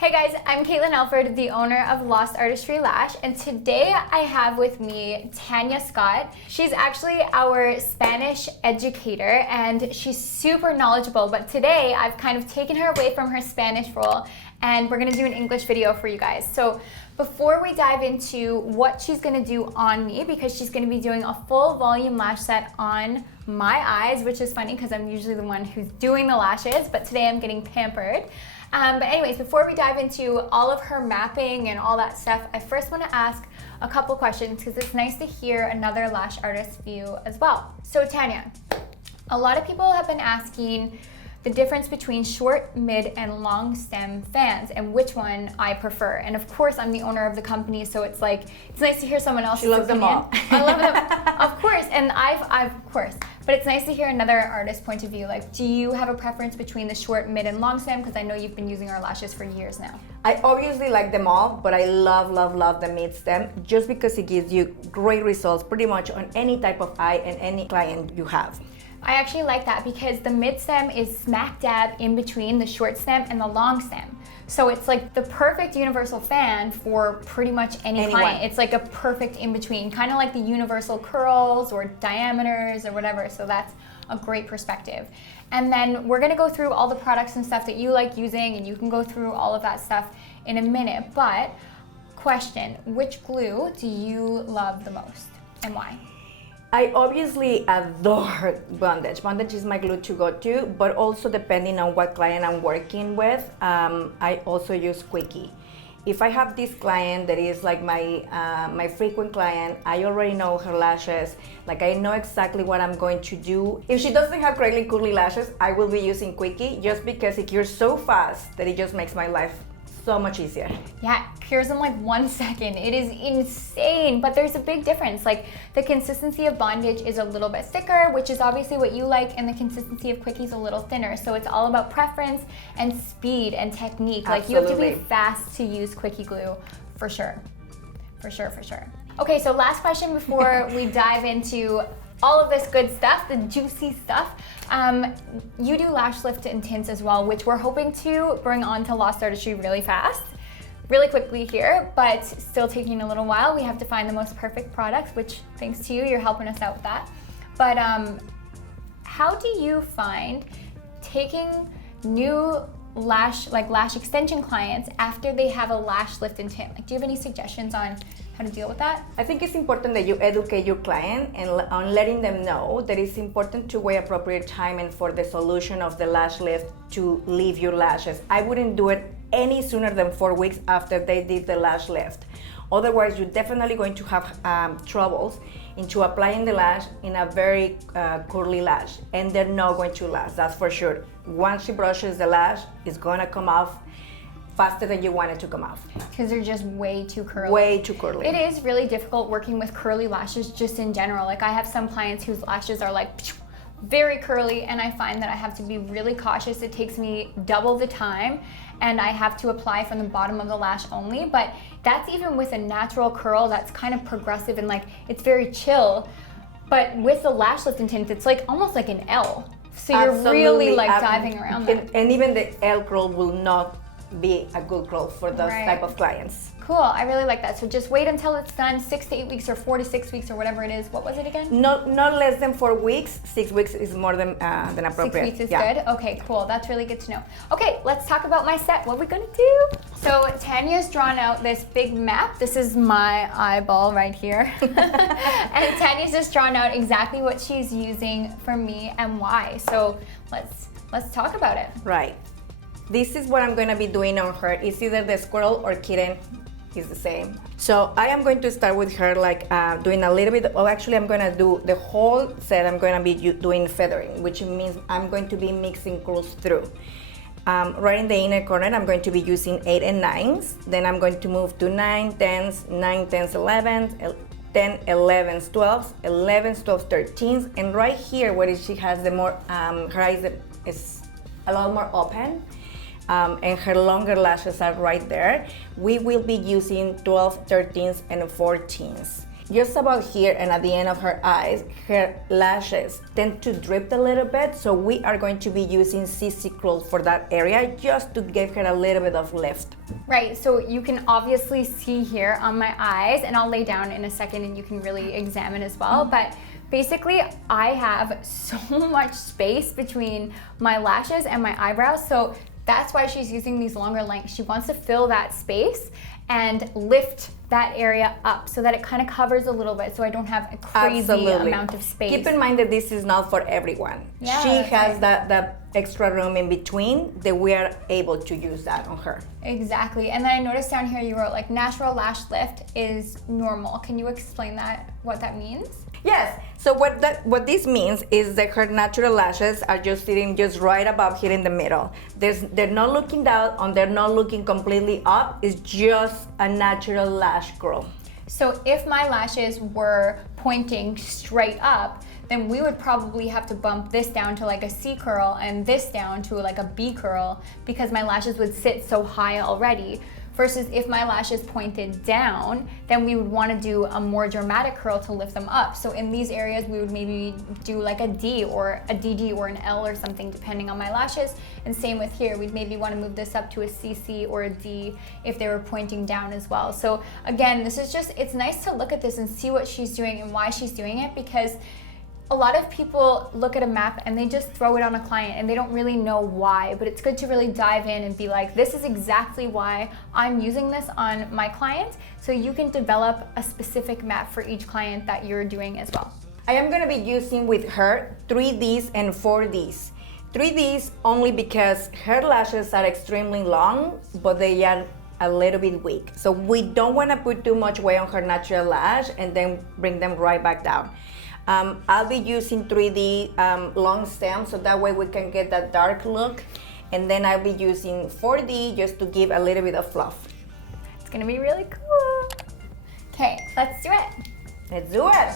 Hey guys, I'm Caitlin Alford, the owner of Lost Artistry Lash, and today I have with me Tania Scott. She's actually our Spanish educator and she's super knowledgeable, but today I've kind of taken her away from her Spanish role and we're gonna do an English video for you guys. So before we dive into what she's gonna do on me, because she's gonna be doing a full volume lash set on my eyes, which is funny because I'm usually the one who's doing the lashes, but today I'm getting pampered. But anyways, before we dive into all of her mapping and all that stuff, I first want to ask a couple questions because it's nice to hear another lash artist's view as well. So Tania, a lot of people have been asking the difference between short, mid, and long stem fans and which one I prefer. And of course, I'm the owner of the company, so it's like, it's nice to hear someone else's opinion. She loves them all. I love them, of course, and of course. But it's nice to hear another artist's point of view. Like, do you have a preference between the short, mid, and long stem? Because I know you've been using our lashes for years now. I obviously like them all, but I love the mid stem just because it gives you great results pretty much on any type of eye and any client you have. I actually like that because the mid stem is smack dab in between the short stem and the long stem. So it's like the perfect universal fan for pretty much any client. It's like a perfect in between, kind of like the universal curls or diameters or whatever. So that's a great perspective. And then we're gonna go through all the products and stuff that you like using, and you can go through all of that stuff in a minute. But question, which glue do you love the most and why? I obviously adore bondage. Bondage is my glue to go to, but also depending on what client I'm working with, I also use Quickie. If I have this client that is like my frequent client, I already know her lashes, like I know exactly what I'm going to do. If she doesn't have greatly curly lashes, I will be using Quickie just because it cures so fast that it just makes my life so much easier. Yeah, it cures in like 1 second. It is insane, but there's a big difference. Like the consistency of bondage is a little bit thicker, which is obviously what you like, and the consistency of Quickie is a little thinner. So it's all about preference and speed and technique. Like you have to be fast to use Quickie glue for sure. For sure. Okay, so last question before we dive into all of this good stuff, the juicy stuff. You do lash lift and tints as well, which we're hoping to bring on to Lost Artistry really fast, really quickly here, but still taking a little while. We have to find the most perfect products, which thanks to you, you're helping us out with that. But how do you find taking new lash extension clients after they have a lash lift and tint? Like, do you have any suggestions on how to deal with that? I think it's important that you educate your client and on letting them know that it's important to wait appropriate timing for the solution of the lash lift to leave your lashes. I wouldn't do it any sooner than 4 weeks after they did the lash lift. Otherwise, you're definitely going to have troubles into applying the lash in a very curly lash, and they're not going to last, that's for sure. Once she brushes the lash, it's gonna come off faster than you want it to come off. Because they're just way too curly. Way too curly. It is really difficult working with curly lashes just in general. Like I have some clients whose lashes are like very curly, and I find that I have to be really cautious. It takes me double the time, and I have to apply from the bottom of the lash only. But that's even with a natural curl that's kind of progressive and like it's very chill. But with the lash lift and tint, it's like almost like an L. So you're really like diving around that. And even the L curl will not be a good curl for those type of clients. Cool, I really like that. So just wait until it's done, 6 to 8 weeks or 4 to 6 weeks or whatever it is. What was it again? Not less than 4 weeks. 6 weeks is more than appropriate. 6 weeks is good? Okay, cool, that's really good to know. Okay, let's talk about my set. What are we gonna do? So Tania's drawn out this big map. This is my eyeball right here. And Tania's just drawn out exactly what she's using for me and why. So let's talk about it. Right. This is what I'm going to be doing on her. It's either the squirrel or kitten, is the same. So I am going to start with her like doing a little bit, actually I'm going to do the whole set. I'm going to be doing feathering, which means I'm going to be mixing curls through. Right in the inner corner, I'm going to be using 8 and 9s. Then I'm going to move to 9, 10s, 9, 10s, 11s, 10, 11s, 12s, 11s, 12s, 13s. And right here, where she has the more, her eyes is a lot more open. And her longer lashes are right there. We will be using 12, 13s, and 14s. just about here and at the end of her eyes, her lashes tend to drip a little bit. So we are going to be using CC Curl for that area just to give her a little bit of lift. Right, so you can obviously see here on my eyes, and I'll lay down in a second and you can really examine as well, but basically I have so much space between my lashes and my eyebrows, so that's why she's using these longer lengths. She wants to fill that space and lift that area up so that it kind of covers a little bit so I don't have a crazy amount of space. Keep in mind that this is not for everyone. Yeah, she has that extra room in between that we are able to use that on her. Exactly. And then I noticed down here you wrote like natural lash lift is normal. Can you explain that, what that means? Yes. So what this means is that her natural lashes are just sitting just right above here in the middle. They're not looking down and they're not looking completely up. It's just a natural lash curl. So if my lashes were pointing straight up, then we would probably have to bump this down to like a C curl and this down to like a B curl because my lashes would sit so high already. Versus if my lashes pointed down, then we would want to do a more dramatic curl to lift them up. So in these areas, we would maybe do like a D or a DD or an L or something depending on my lashes. And same with here, we'd maybe want to move this up to a CC or a D if they were pointing down as well. So again, this is just, it's nice to look at this and see what she's doing and why she's doing it, because a lot of people look at a map and they just throw it on a client and they don't really know why, but it's good to really dive in and be like, this is exactly why I'm using this on my client, so you can develop a specific map for each client that you're doing as well. I am gonna be using with her 3Ds and 4Ds. 3Ds only because her lashes are extremely long, but they are a little bit weak. So we don't wanna put too much weight on her natural lash and then bring them right back down. I'll be using 3D long stem, so that way we can get that dark look. And then I'll be using 4D just to give a little bit of fluff. It's gonna be really cool. Okay, let's do it. Let's do it.